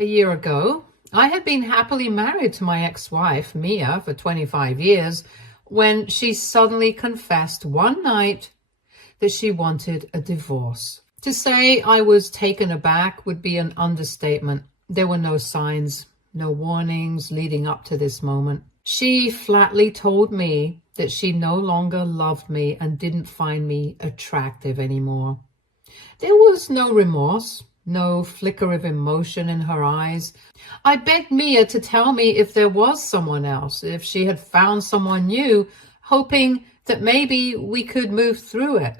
A year ago, I had been happily married to my ex-wife, Mia, for 25 years, when she suddenly confessed one night that she wanted a divorce. To say I was taken aback would be an understatement. There were no signs, no warnings leading up to this moment. She flatly told me that she no longer loved me and didn't find me attractive anymore. There was no remorse, no flicker of emotion in her eyes. I begged Mia to tell me if there was someone else, if she had found someone new, hoping that maybe we could move through it.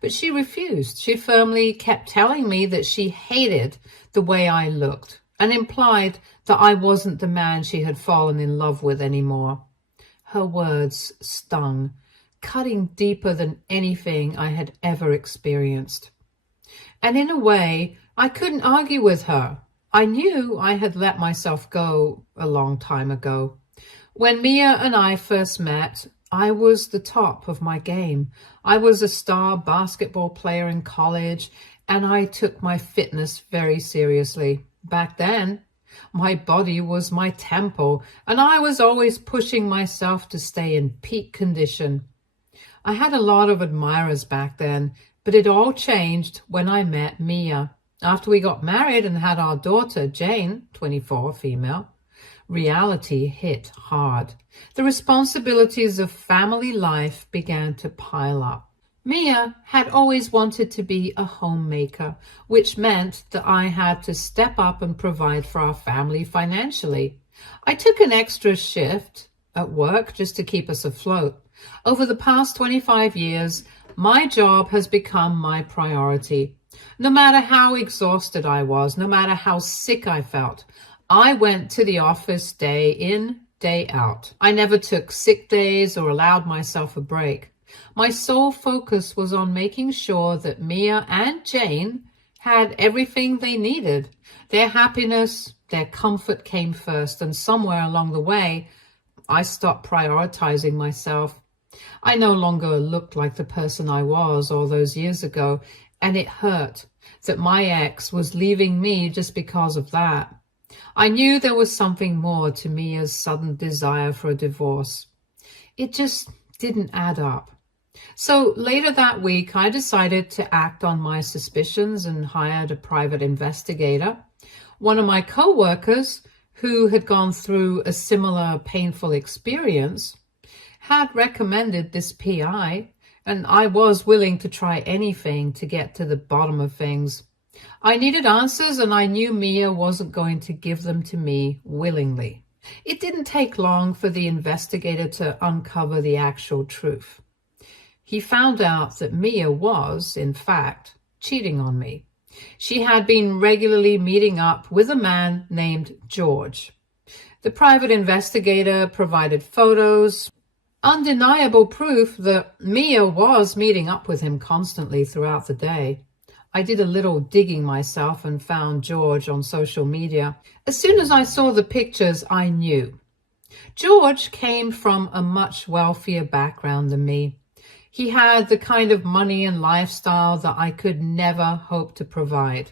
But she refused. She firmly kept telling me that she hated the way I looked and implied that I wasn't the man she had fallen in love with anymore. Her words stung, cutting deeper than anything I had ever experienced. And in a way, I couldn't argue with her. I knew I had let myself go a long time ago. When Mia and I first met, I was the top of my game. I was a star basketball player in college, and I took my fitness very seriously. Back then, my body was my temple, and I was always pushing myself to stay in peak condition. I had a lot of admirers back then, but it all changed when I met Mia. After we got married and had our daughter, Jane, 24, female, reality hit hard. The responsibilities of family life began to pile up. Mia had always wanted to be a homemaker, which meant that I had to step up and provide for our family financially. I took an extra shift at work just to keep us afloat. Over the past 25 years, my job has become my priority. No matter how exhausted I was, no matter how sick I felt, I went to the office day in, day out. I never took sick days or allowed myself a break. My sole focus was on making sure that Mia and Jane had everything they needed. Their happiness, their comfort came first, and somewhere along the way, I stopped prioritizing myself. I no longer looked like the person I was all those years ago, and it hurt that my ex was leaving me just because of that. I knew there was something more to Mia's sudden desire for a divorce. It just didn't add up. So later that week, I decided to act on my suspicions and hired a private investigator. One of my co-workers, who had gone through a similar painful experience, had recommended this PI, and I was willing to try anything to get to the bottom of things. I needed answers, and I knew Mia wasn't going to give them to me willingly. It didn't take long for the investigator to uncover the actual truth. He found out that Mia was, in fact, cheating on me. She had been regularly meeting up with a man named George. The private investigator provided photos, undeniable proof that Mia was meeting up with him constantly throughout the day. I did a little digging myself and found George on social media. As soon as I saw the pictures, I knew. George came from a much wealthier background than me. He had the kind of money and lifestyle that I could never hope to provide.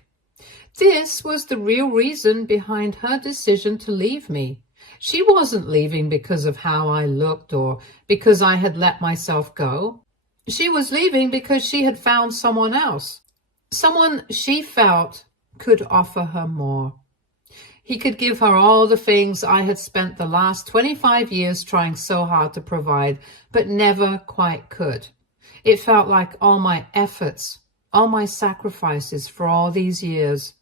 This was the real reason behind her decision to leave me. She wasn't leaving because of how I looked or because I had let myself go. She was leaving because she had found someone else, someone she felt could offer her more. He could give her all the things I had spent the last 25 years trying so hard to provide, but never quite could. It felt like all my efforts, all my sacrifices for all these years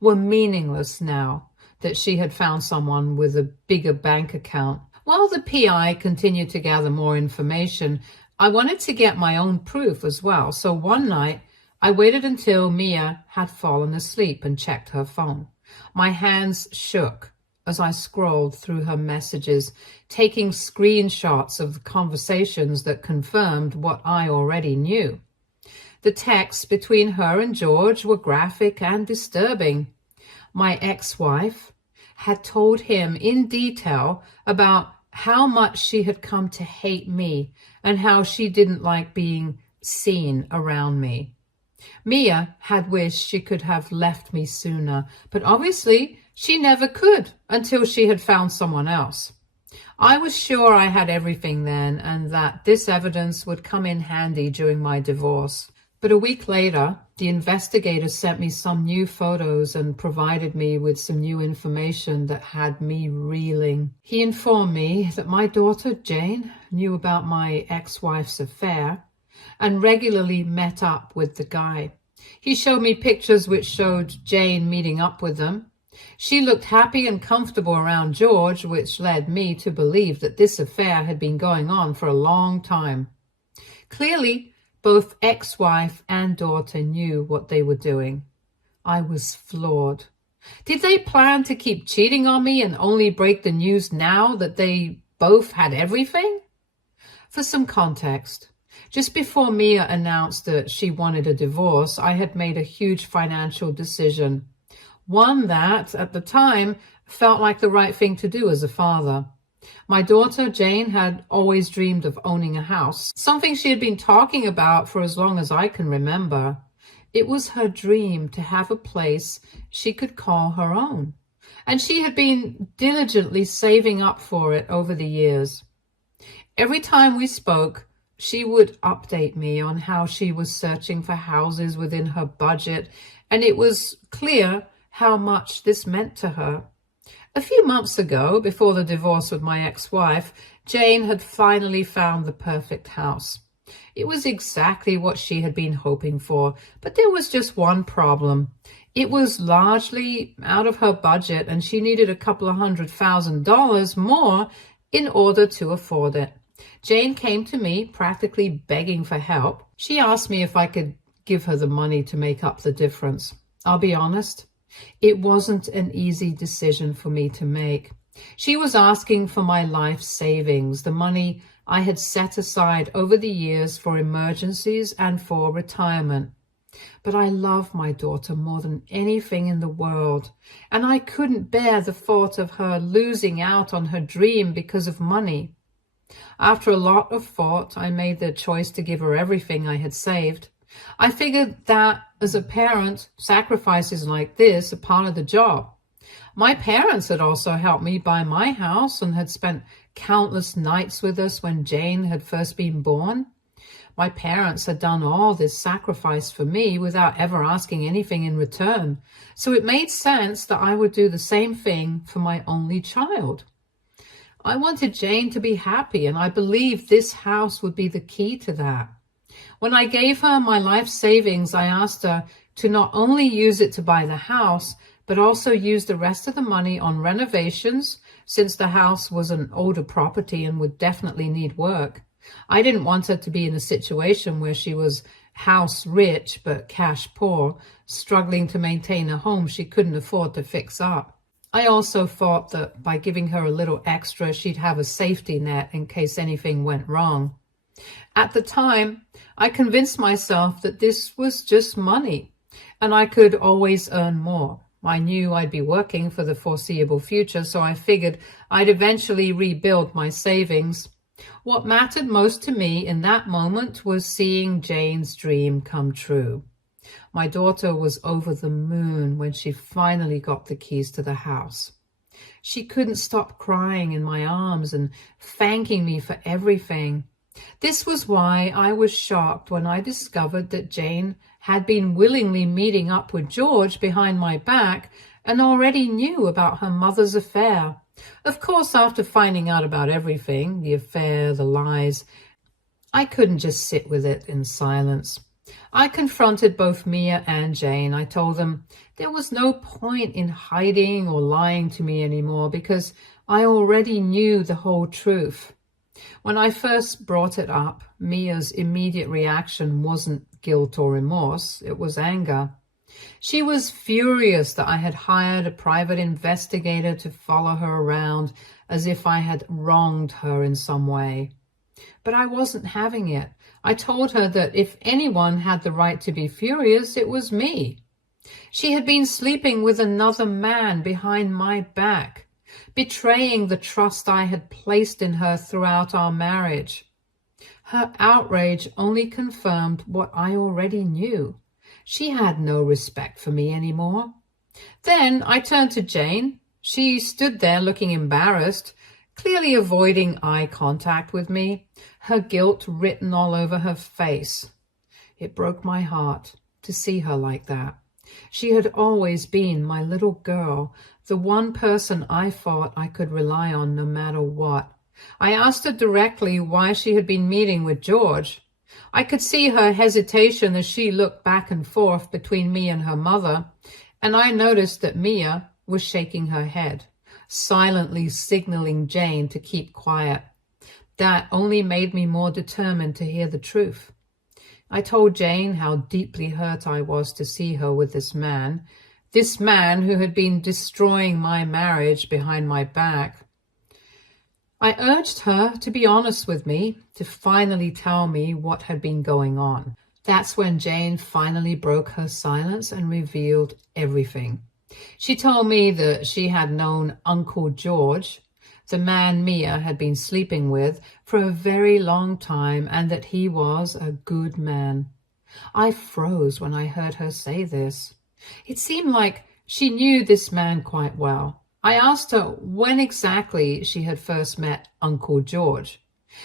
were meaningless now that she had found someone with a bigger bank account. While the PI continued to gather more information, I wanted to get my own proof as well. So one night, I waited until Mia had fallen asleep and checked her phone. My hands shook as I scrolled through her messages, taking screenshots of the conversations that confirmed what I already knew. The texts between her and George were graphic and disturbing. My ex-wife had told him in detail about how much she had come to hate me and how she didn't like being seen around me. Mia had wished she could have left me sooner, but obviously She never could until she had found someone else. I was sure I had everything then and that this evidence would come in handy during my divorce. But a week later, the investigator sent me some new photos and provided me with some new information that had me reeling. He informed me that my daughter, Jane, knew about my ex-wife's affair and regularly met up with the guy. He showed me pictures which showed Jane meeting up with them. She looked happy and comfortable around George, which led me to believe that this affair had been going on for a long time. Clearly, both ex-wife and daughter knew what they were doing. I was floored. Did they plan to keep cheating on me and only break the news now that they both had everything? For some context, just before Mia announced that she wanted a divorce, I had made a huge financial decision. One that, at the time, felt like the right thing to do as a father. My daughter, Jane, had always dreamed of owning a house, something she had been talking about for as long as I can remember. It was her dream to have a place she could call her own, and she had been diligently saving up for it over the years. Every time we spoke, she would update me on how she was searching for houses within her budget, and it was clear how much this meant to her. A few months ago, before the divorce with my ex-wife, Jane had finally found the perfect house. It was exactly what she had been hoping for, but there was just one problem. It was largely out of her budget, and she needed a couple of $100,000 more in order to afford it. Jane came to me practically begging for help. She asked me if I could give her the money to make up the difference. I'll be honest, it wasn't an easy decision for me to make. She was asking for my life savings, the money I had set aside over the years for emergencies and for retirement. But I love my daughter more than anything in the world, and I couldn't bear the thought of her losing out on her dream because of money. After a lot of thought, I made the choice to give her everything I had saved. I figured that, as a parent, sacrifices like this are part of the job. My parents had also helped me buy my house and had spent countless nights with us when Jane had first been born. My parents had done all this sacrifice for me without ever asking anything in return, so it made sense that I would do the same thing for my only child. I wanted Jane to be happy, and I believed this house would be the key to that. When I gave her my life savings, I asked her to not only use it to buy the house, but also use the rest of the money on renovations, since the house was an older property and would definitely need work. I didn't want her to be in a situation where she was house rich but cash poor, struggling to maintain a home she couldn't afford to fix up. I also thought that by giving her a little extra, she'd have a safety net in case anything went wrong. At the time, I convinced myself that this was just money, and I could always earn more. I knew I'd be working for the foreseeable future, so I figured I'd eventually rebuild my savings. What mattered most to me in that moment was seeing Jane's dream come true. My daughter was over the moon when she finally got the keys to the house. She couldn't stop crying in my arms and thanking me for everything. This was why I was shocked when I discovered that Jane had been willingly meeting up with George behind my back and already knew about her mother's affair. Of course, after finding out about everything, the affair, the lies, I couldn't just sit with it in silence. I confronted both Mia and Jane. I told them there was no point in hiding or lying to me anymore because I already knew the whole truth. When I first brought it up, Mia's immediate reaction wasn't guilt or remorse, it was anger. She was furious that I had hired a private investigator to follow her around as if I had wronged her in some way. But I wasn't having it. I told her that if anyone had the right to be furious, it was me. She had been sleeping with another man behind my back, betraying the trust I had placed in her throughout our marriage. Her outrage only confirmed what I already knew. She had no respect for me anymore. Then I turned to Jane. She stood there looking embarrassed, clearly avoiding eye contact with me, her guilt written all over her face. It broke my heart to see her like that. She had always been my little girl, the one person I thought I could rely on no matter what. I asked her directly why she had been meeting with George. I could see her hesitation as she looked back and forth between me and her mother, and I noticed that Mia was shaking her head, silently signaling Jane to keep quiet. That only made me more determined to hear the truth. I told Jane how deeply hurt I was to see her with this man who had been destroying my marriage behind my back. I urged her to be honest with me, to finally tell me what had been going on. That's when Jane finally broke her silence and revealed everything. She told me that she had known Uncle George, the man Mia had been sleeping with, for a very long time, and that he was a good man. I froze when I heard her say this. It seemed like she knew this man quite well. I asked her when exactly she had first met Uncle George.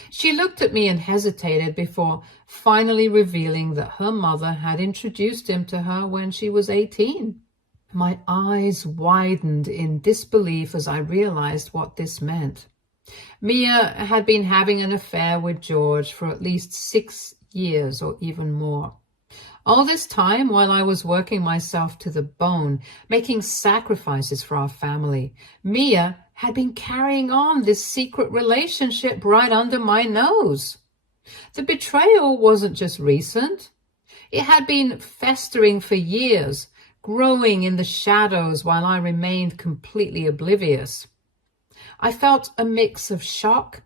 She looked at me and hesitated before finally revealing that her mother had introduced him to her when she was 18. My eyes widened in disbelief as I realized what this meant. Mia had been having an affair with George for at least 6 years or even more. All this time while I was working myself to the bone, making sacrifices for our family, Mia had been carrying on this secret relationship right under my nose. The betrayal wasn't just recent. It had been festering for years, growing in the shadows while I remained completely oblivious. I felt a mix of shock,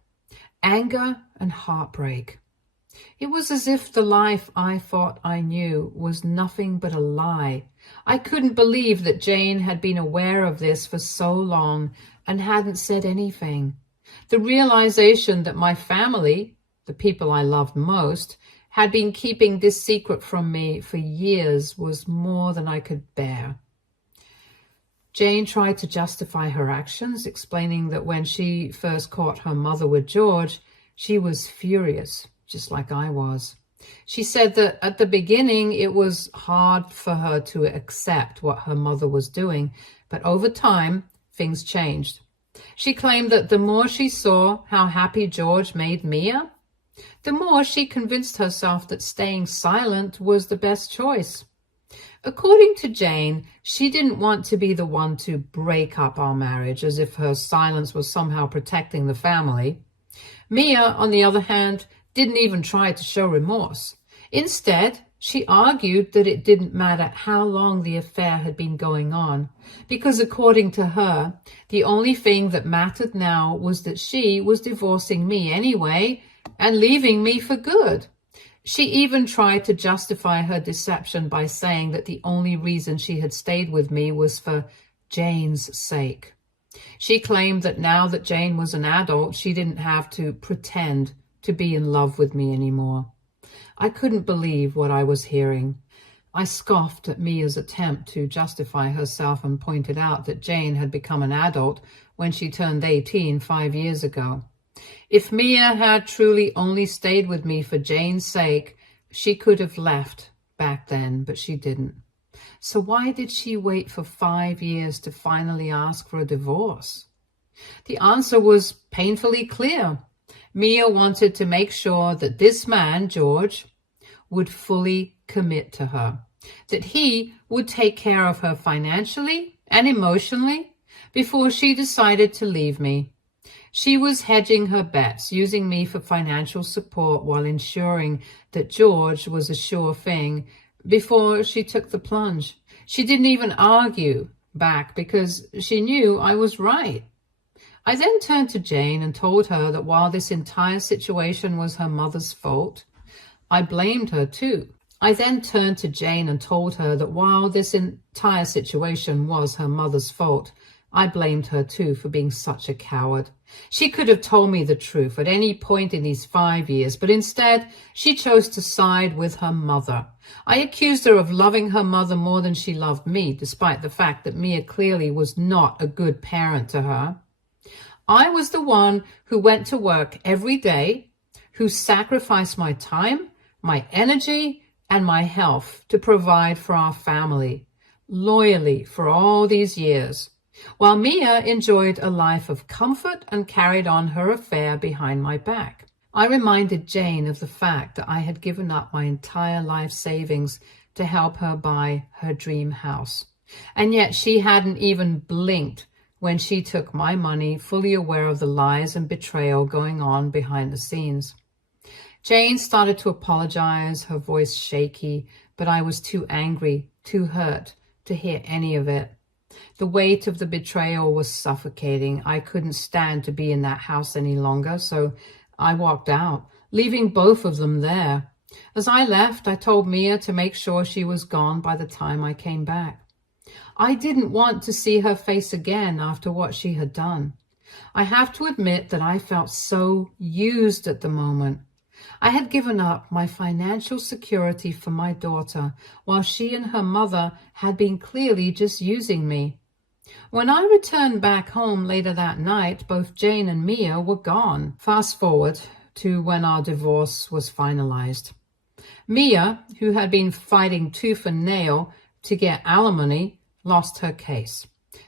anger, and heartbreak. It was as if the life I thought I knew was nothing but a lie. I couldn't believe that Jane had been aware of this for so long and hadn't said anything. The realization that my family, the people I loved most, had been keeping this secret from me for years was more than I could bear. Jane tried to justify her actions, explaining that when she first caught her mother with George, she was furious, just like I was. She said that at the beginning it was hard for her to accept what her mother was doing, but over time things changed. She claimed that the more she saw how happy George made Mia, the more she convinced herself that staying silent was the best choice. According to Jane, she didn't want to be the one to break up our marriage, as if her silence was somehow protecting the family. Mia, on the other hand, didn't even try to show remorse. Instead, she argued that it didn't matter how long the affair had been going on, because according to her, the only thing that mattered now was that she was divorcing me anyway and leaving me for good. She even tried to justify her deception by saying that the only reason she had stayed with me was for Jane's sake. She claimed that now that Jane was an adult, she didn't have to pretend to be in love with me anymore. I couldn't believe what I was hearing. I scoffed at Mia's attempt to justify herself and pointed out that Jane had become an adult when she turned 18 5 years ago. If Mia had truly only stayed with me for Jane's sake, she could have left back then, but she didn't. So why did she wait for 5 years to finally ask for a divorce? The answer was painfully clear. Mia wanted to make sure that this man, George, would fully commit to her, that he would take care of her financially and emotionally before she decided to leave me. She was hedging her bets, using me for financial support while ensuring that George was a sure thing before she took the plunge. She didn't even argue back because she knew I was right. I then turned to Jane and told her that while this entire situation was her mother's fault, I blamed her too. I then turned to Jane and told her that while this entire situation was her mother's fault, I blamed her too for being such a coward. She could have told me the truth at any point in these 5 years, but instead she chose to side with her mother, I accused her of loving her mother more than she loved me, despite the fact that Mia clearly was not a good parent to her. I was the one who went to work every day, who sacrificed my time, my energy, and my health to provide for our family, loyally for all these years, while Mia enjoyed a life of comfort and carried on her affair behind my back. I reminded Jane of the fact that I had given up my entire life savings to help her buy her dream house, and yet she hadn't even blinked when she took my money, fully aware of the lies and betrayal going on behind the scenes. Jane started to apologize, her voice shaky, but I was too angry, too hurt to hear any of it. The weight of the betrayal was suffocating. I couldn't stand to be in that house any longer, so I walked out, leaving both of them there. As I left, I told Mia to make sure she was gone by the time I came back. I didn't want to see her face again after what she had done. I have to admit that I felt so used at the moment. I had given up my financial security for my daughter, while she and her mother had been clearly just using me. When I returned back home later that night, both Jane and Mia were gone. Fast forward to when our divorce was finalized. Mia, who had been fighting tooth and nail to get alimony, lost her case.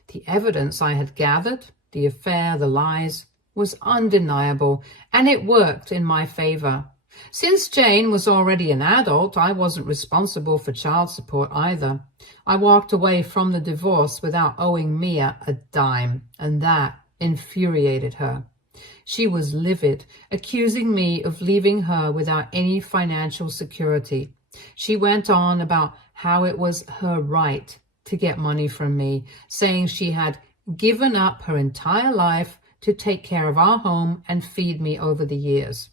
The evidence I had gathered, the affair, the lies, was undeniable, and it worked in my favor. Since Jane was already an adult, I wasn't responsible for child support either. I walked away from the divorce without owing Mia a dime, and that infuriated her. She was livid, accusing me of leaving her without any financial security. She went on about how it was her right to get money from me, saying she had given up her entire life to take care of our home and feed me over the years.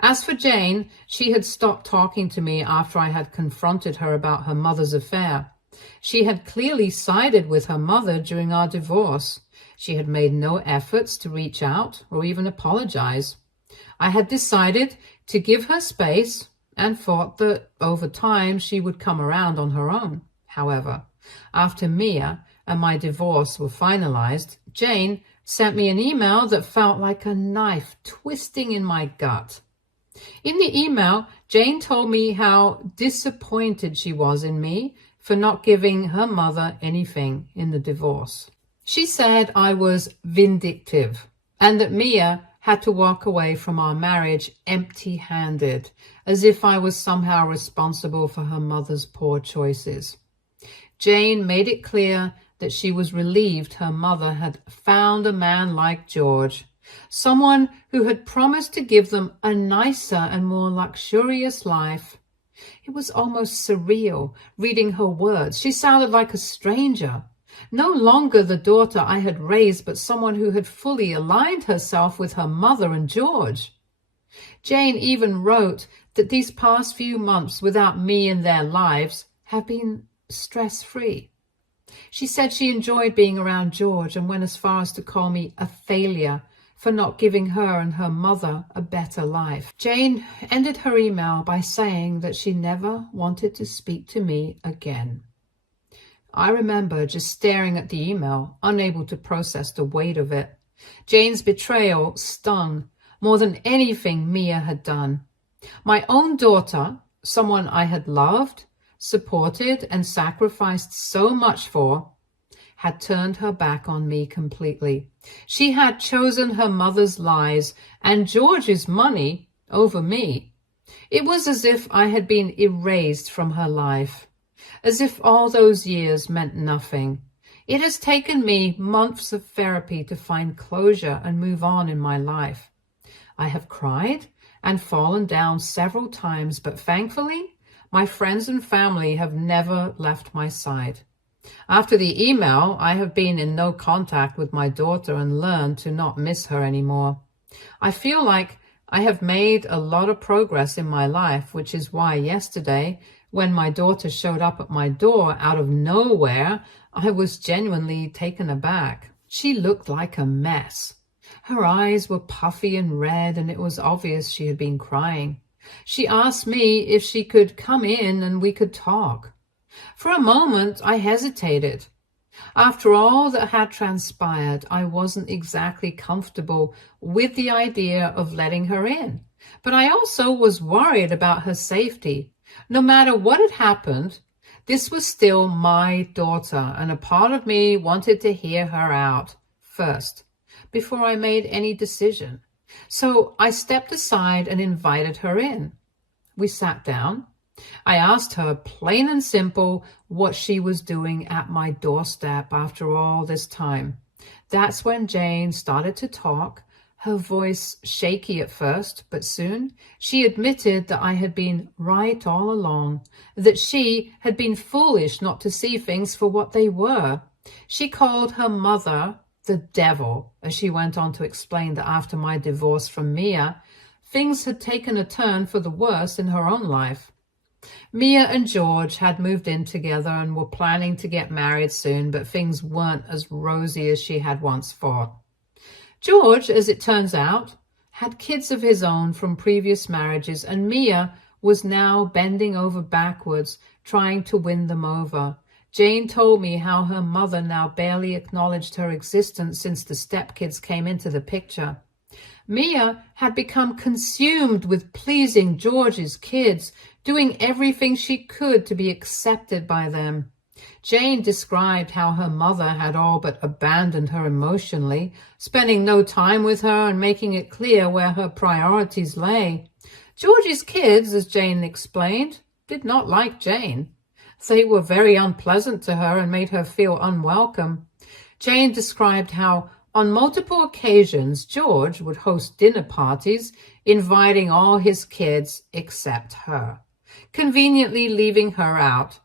As for Jane, she had stopped talking to me after I had confronted her about her mother's affair. She had clearly sided with her mother during our divorce. She had made no efforts to reach out or even apologize. I had decided to give her space and thought that over time she would come around on her own. However, after Mia and my divorce were finalized, Jane sent me an email that felt like a knife twisting in my gut. In the email, Jane told me how disappointed she was in me for not giving her mother anything in the divorce. She said I was vindictive and that Mia had to walk away from our marriage empty-handed, as if I was somehow responsible for her mother's poor choices. Jane made it clear that she was relieved her mother had found a man like George, someone who had promised to give them a nicer and more luxurious life. It was almost surreal reading her words. She sounded like a stranger, no longer the daughter I had raised, but someone who had fully aligned herself with her mother and George. Jane even wrote that these past few months without me in their lives have been stress-free. She said she enjoyed being around George and went as far as to call me a failure for not giving her and her mother a better life. Jane ended her email by saying that she never wanted to speak to me again. I remember just staring at the email, unable to process the weight of it. Jane's betrayal stung more than anything Mia had done. My own daughter, someone I had loved, supported, and sacrificed so much for, had turned her back on me completely. She had chosen her mother's lies and George's money over me. It was as if I had been erased from her life, as if all those years meant nothing. It has taken me months of therapy to find closure and move on in my life. I have cried and fallen down several times, but thankfully, my friends and family have never left my side. After the email, I have been in no contact with my daughter and learned to not miss her anymore. I feel like I have made a lot of progress in my life, which is why yesterday, when my daughter showed up at my door out of nowhere, I was genuinely taken aback. She looked like a mess. Her eyes were puffy and red, and it was obvious she had been crying. She asked me if she could come in and we could talk. For a moment, I hesitated. After all that had transpired, I wasn't exactly comfortable with the idea of letting her in. But I also was worried about her safety. No matter what had happened, this was still my daughter, and a part of me wanted to hear her out first, before I made any decision. So I stepped aside and invited her in. We sat down. I asked her, plain and simple, what she was doing at my doorstep after all this time. That's when Jane started to talk, her voice shaky at first, but soon she admitted that I had been right all along, that she had been foolish not to see things for what they were. She called her mother the devil, as she went on to explain that after my divorce from Mia, things had taken a turn for the worse in her own life. Mia and George had moved in together and were planning to get married soon, but things weren't as rosy as she had once thought. George, as it turns out, had kids of his own from previous marriages, and Mia was now bending over backwards, trying to win them over. Jane told me how her mother now barely acknowledged her existence since the stepkids came into the picture. Mia had become consumed with pleasing George's kids, doing everything she could to be accepted by them. Jane described how her mother had all but abandoned her emotionally, spending no time with her and making it clear where her priorities lay. George's kids, as Jane explained, did not like Jane. They were very unpleasant to her and made her feel unwelcome. Jane described how on multiple occasions George would host dinner parties, inviting all his kids except her, conveniently leaving her out.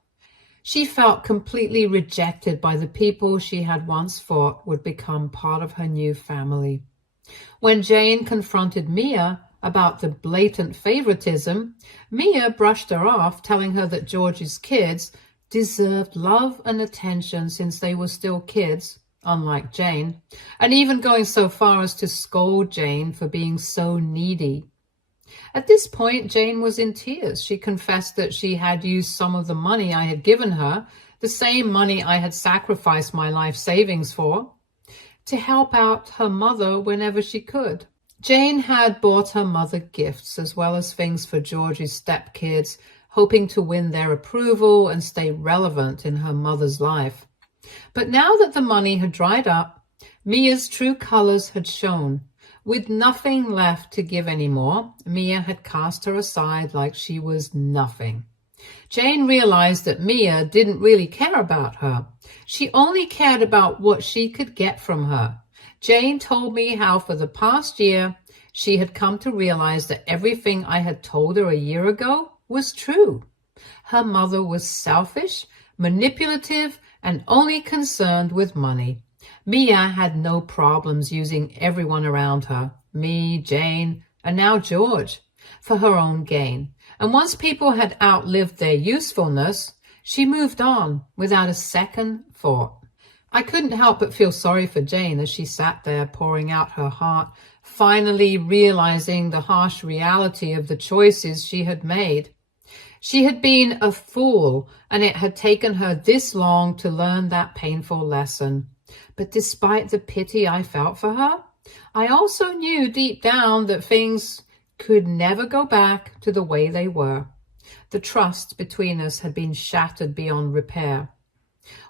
She felt completely rejected by the people she had once thought would become part of her new family. When Jane confronted Mia about the blatant favoritism, Mia brushed her off, telling her that George's kids deserved love and attention since they were still kids, unlike Jane, and even going so far as to scold Jane for being so needy. At this point, Jane was in tears. She confessed that she had used some of the money I had given her, the same money I had sacrificed my life savings for, to help out her mother whenever she could. Jane had bought her mother gifts as well as things for George's stepkids, hoping to win their approval and stay relevant in her mother's life. But now that the money had dried up, Mia's true colors had shown. With nothing left to give anymore, Mia had cast her aside like she was nothing. Jane realized that Mia didn't really care about her. She only cared about what she could get from her. Jane told me how for the past year she had come to realize that everything I had told her a year ago was true. Her mother was selfish, manipulative, and only concerned with money. Mia had no problems using everyone around her, me, Jane, and now George, for her own gain. And once people had outlived their usefulness, she moved on without a second thought. I couldn't help but feel sorry for Jane as she sat there pouring out her heart, finally realizing the harsh reality of the choices she had made. She had been a fool, and it had taken her this long to learn that painful lesson. But despite the pity I felt for her, I also knew deep down that things could never go back to the way they were. The trust between us had been shattered beyond repair.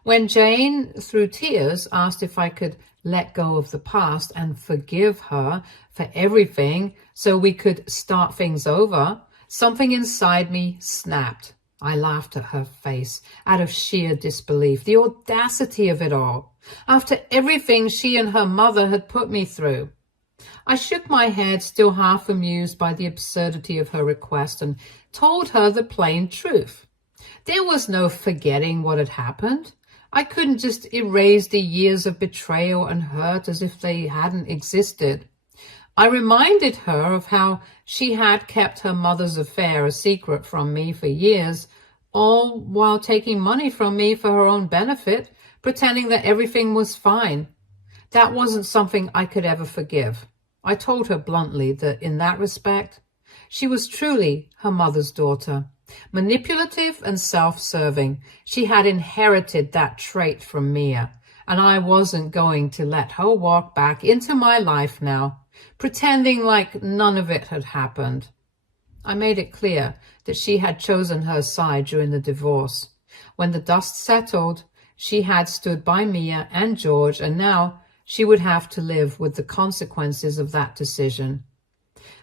When Jane, through tears, asked if I could let go of the past and forgive her for everything so we could start things over, something inside me snapped. I laughed at her face out of sheer disbelief. The audacity of it all, after everything she and her mother had put me through. I shook my head, still half amused by the absurdity of her request, and told her the plain truth. There was no forgetting what had happened. I couldn't just erase the years of betrayal and hurt as if they hadn't existed. I reminded her of how she had kept her mother's affair a secret from me for years, all while taking money from me for her own benefit, pretending that everything was fine. That wasn't something I could ever forgive. I told her bluntly that in that respect, She was truly her mother's daughter. Manipulative and self-serving. She had inherited that trait from Mia, and I wasn't going to let her walk back into my life now, pretending like none of it had happened. I made it clear that she had chosen her side during the divorce. When the dust settled, she had stood by Mia and George, and now she would have to live with the consequences of that decision.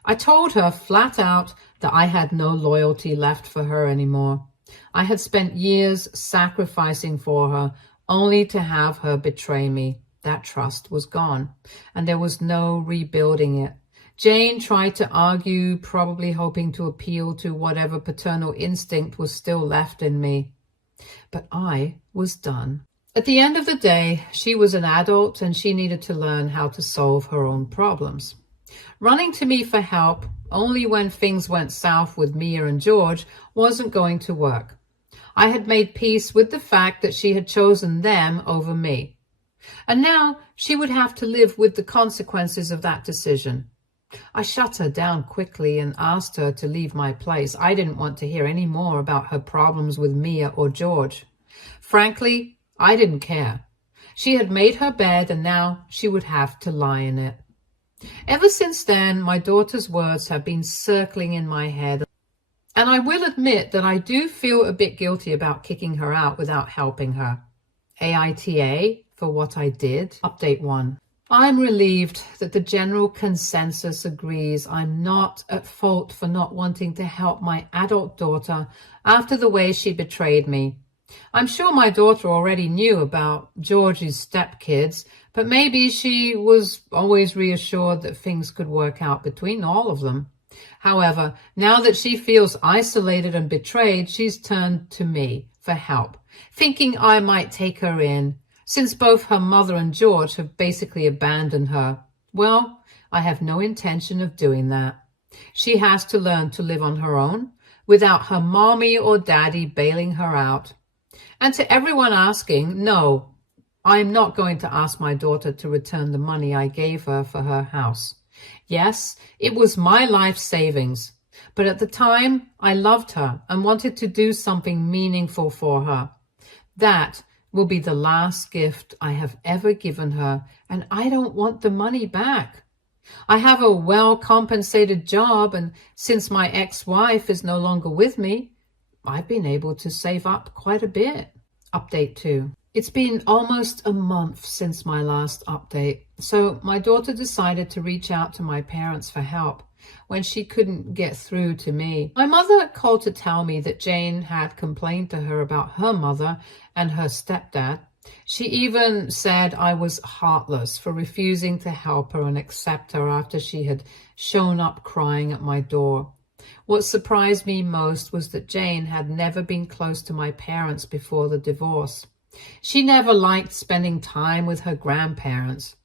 I told her flat out that I had no loyalty left for her anymore. I had spent years sacrificing for her, only to have her betray me. That trust was gone, and there was no rebuilding it. Jane tried to argue, probably hoping to appeal to whatever paternal instinct was still left in me. But I was done. At the end of the day, she was an adult and she needed to learn how to solve her own problems. Running to me for help, only when things went south with Mia and George, wasn't going to work. I had made peace with the fact that she had chosen them over me. And now she would have to live with the consequences of that decision. I shut her down quickly and asked her to leave my place. I didn't want to hear any more about her problems with Mia or George. Frankly, I didn't care. She had made her bed and now she would have to lie in it. Ever since then, my daughter's words have been circling in my head, and I will admit that I do feel a bit guilty about kicking her out without helping her. AITA for what I did. Update 1. I'm relieved that the general consensus agrees I'm not at fault for not wanting to help my adult daughter after the way she betrayed me. I'm sure my daughter already knew about George's stepkids, but maybe she was always reassured that things could work out between all of them. However, now that she feels isolated and betrayed, she's turned to me for help, thinking I might take her in, since both her mother and George have basically abandoned her. Well, I have no intention of doing that. She has to learn to live on her own, without her mommy or daddy bailing her out. And to everyone asking, no, I'm not going to ask my daughter to return the money I gave her for her house. Yes, it was my life savings, but at the time I loved her and wanted to do something meaningful for her. That will be the last gift I have ever given her, and I don't want the money back. I have a well-compensated job, and since my ex-wife is no longer with me, I've been able to save up quite a bit. Update 2. It's been almost a month since my last update, so my daughter decided to reach out to my parents for help when she couldn't get through to me. My mother called to tell me that Jane had complained to her about her mother and her stepdad. She even said I was heartless for refusing to help her and accept her after she had shown up crying at my door. What surprised me most was that Jane had never been close to my parents before the divorce. She never liked spending time with her grandparents,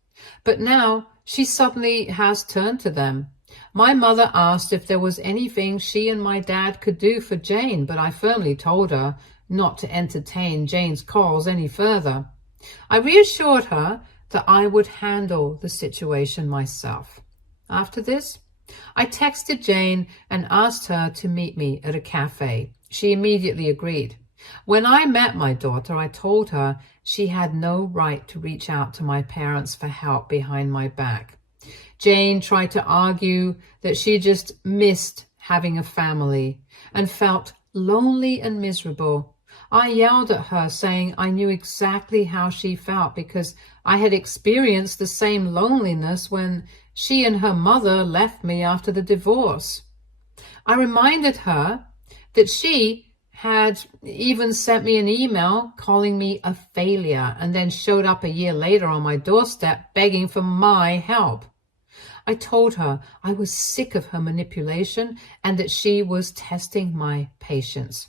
but now she suddenly has turned to them. My mother asked if there was anything she and my dad could do for Jane, but I firmly told her not to entertain Jane's calls any further. I reassured her that I would handle the situation myself. After this, I texted Jane and asked her to meet me at a cafe. She immediately agreed. When I met my daughter, I told her she had no right to reach out to my parents for help behind my back. Jane tried to argue that she just missed having a family and felt lonely and miserable. I yelled at her, saying I knew exactly how she felt because I had experienced the same loneliness when she and her mother left me after the divorce. I reminded her that she had even sent me an email calling me a failure and then showed up a year later on my doorstep begging for my help. I told her I was sick of her manipulation and that she was testing my patience.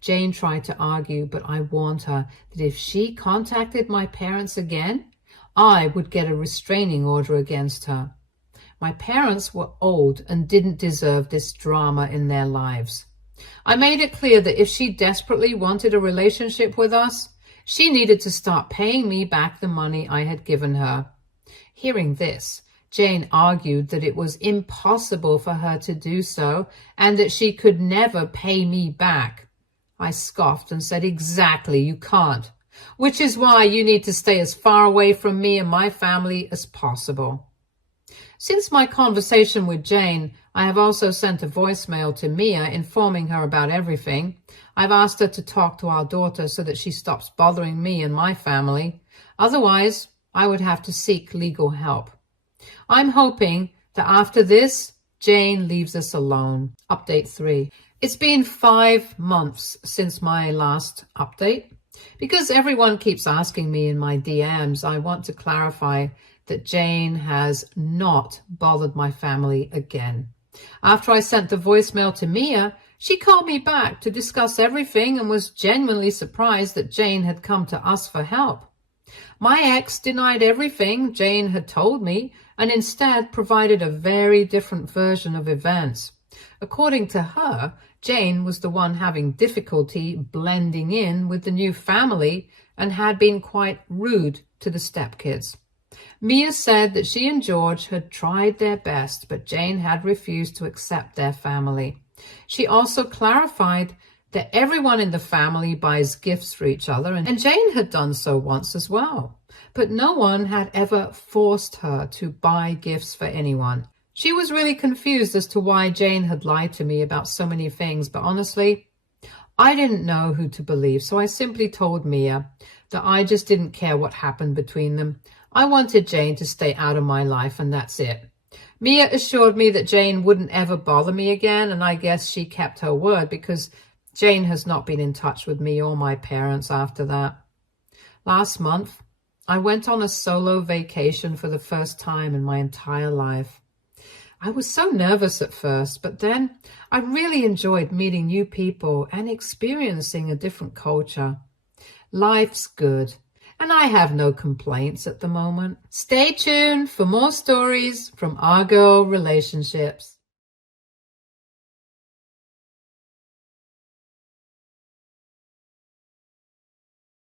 Jane tried to argue, but I warned her that if she contacted my parents again, I would get a restraining order against her. My parents were old and didn't deserve this drama in their lives. I made it clear that if she desperately wanted a relationship with us, she needed to start paying me back the money I had given her. Hearing this, Jane argued that it was impossible for her to do so and that she could never pay me back. I scoffed and said, "Exactly, you can't, which is why you need to stay as far away from me and my family as possible." Since my conversation with Jane, I have also sent a voicemail to Mia informing her about everything. I've asked her to talk to our daughter so that she stops bothering me and my family. Otherwise, I would have to seek legal help. I'm hoping that after this, Jane leaves us alone. Update 3. It's been 5 months since my last update. Because everyone keeps asking me in my DMs, I want to clarify that Jane has not bothered my family again. After I sent the voicemail to Mia, she called me back to discuss everything and was genuinely surprised that Jane had come to us for help. My ex denied everything Jane had told me and instead provided a very different version of events. According to her, Jane was the one having difficulty blending in with the new family and had been quite rude to the stepkids. Mia said that she and George had tried their best, but Jane had refused to accept their family. She also clarified that everyone in the family buys gifts for each other, and Jane had done so once as well. But no one had ever forced her to buy gifts for anyone. She was really confused as to why Jane had lied to me about so many things, but honestly, I didn't know who to believe, so I simply told Mia that I just didn't care what happened between them. I wanted Jane to stay out of my life, and that's it. Mia assured me that Jane wouldn't ever bother me again, and I guess she kept her word because Jane has not been in touch with me or my parents after that. Last month, I went on a solo vacation for the first time in my entire life. I was so nervous at first, but then I really enjoyed meeting new people and experiencing a different culture. Life's good, and I have no complaints at the moment. Stay tuned for more stories from Our Girl Relationships.